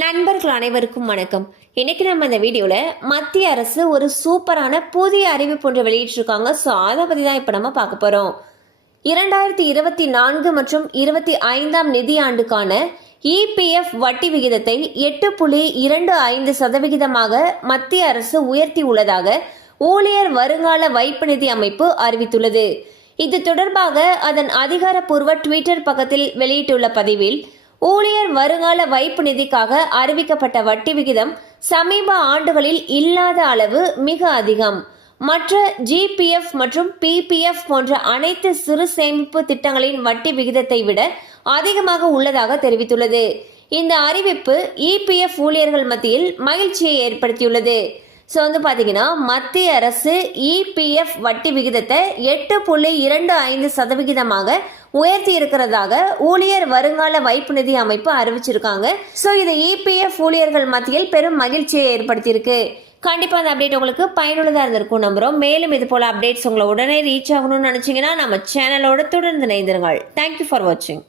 நண்பர்கள் அனைவருக்கும் வணக்கம். இன்னைக்கு நம்ம இந்த வீடியோவில் மத்திய அரசு ஒரு சூப்பரான புதிய அறிவிப்பு ஒன்று வெளியிட்டிருக்காங்க. ஸோ அதை பற்றி தான் இப்போ நம்ம பார்க்க போகிறோம் இரண்டாயிரத்தி இருபத்தி நான்கு மற்றும் இருபத்தி ஐந்தாம் நிதியாண்டுக்கான இபிஎஃப் வட்டி விகிதத்தை எட்டு புள்ளி இரண்டு ஐந்து சதவிகிதமாக மத்திய அரசு உயர்த்தி உள்ளதாக ஊழியர் வருங்கால வைப்பு நிதி அமைப்பு அறிவித்துள்ளது. இது தொடர்பாக அதன் அதிகாரப்பூர்வ ட்விட்டர் பக்கத்தில் வெளியிட்டுள்ள பதிவில் ஊழியர் வருங்கால வைப்பு நிதிக்காக அறிவிக்கப்பட்ட வட்டி விகிதம் சமீப ஆண்டுகளில் இல்லாத அளவு மிக அதிகம். மற்ற ஜிபிஎஃப் மற்றும் பிபிஎஃப் போன்ற அனைத்து சிறு சேமிப்பு திட்டங்களின் வட்டி விகிதத்தை விட அதிகமாக உள்ளதாக தெரிவித்துள்ளது. இந்த அறிவிப்பு இபிஎஃப் ஊழியர்கள் மத்தியில் மகிழ்ச்சியை ஏற்படுத்தியுள்ளது. ஸோ வந்து பார்த்தீங்கன்னா மத்திய அரசு இபிஎஃப் வட்டி விகிதத்தை எட்டு புள்ளி இரண்டு ஐந்து சதவிகிதமாக உயர்த்தி இருக்கிறதாக ஊழியர் வருங்கால வைப்பு நிதி அமைப்பு அறிவிச்சிருக்காங்க. ஸோ இது இபிஎஃப் ஊழியர்கள் மத்தியில் பெரும் மகிழ்ச்சியை ஏற்படுத்தியிருக்கு. கண்டிப்பாக அந்த அப்டேட் உங்களுக்கு பயனுள்ளதாக இருந்திருக்கும் நம்புகிறோம் மேலும் இது போல் அப்டேட்ஸ் உங்களை உடனே ரீச் ஆகணும்னு நினச்சிங்கன்னா நம்ம சேனலோட தொடர்ந்து இணைந்திருங்கள். தேங்க்யூ ஃபார் வாட்சிங்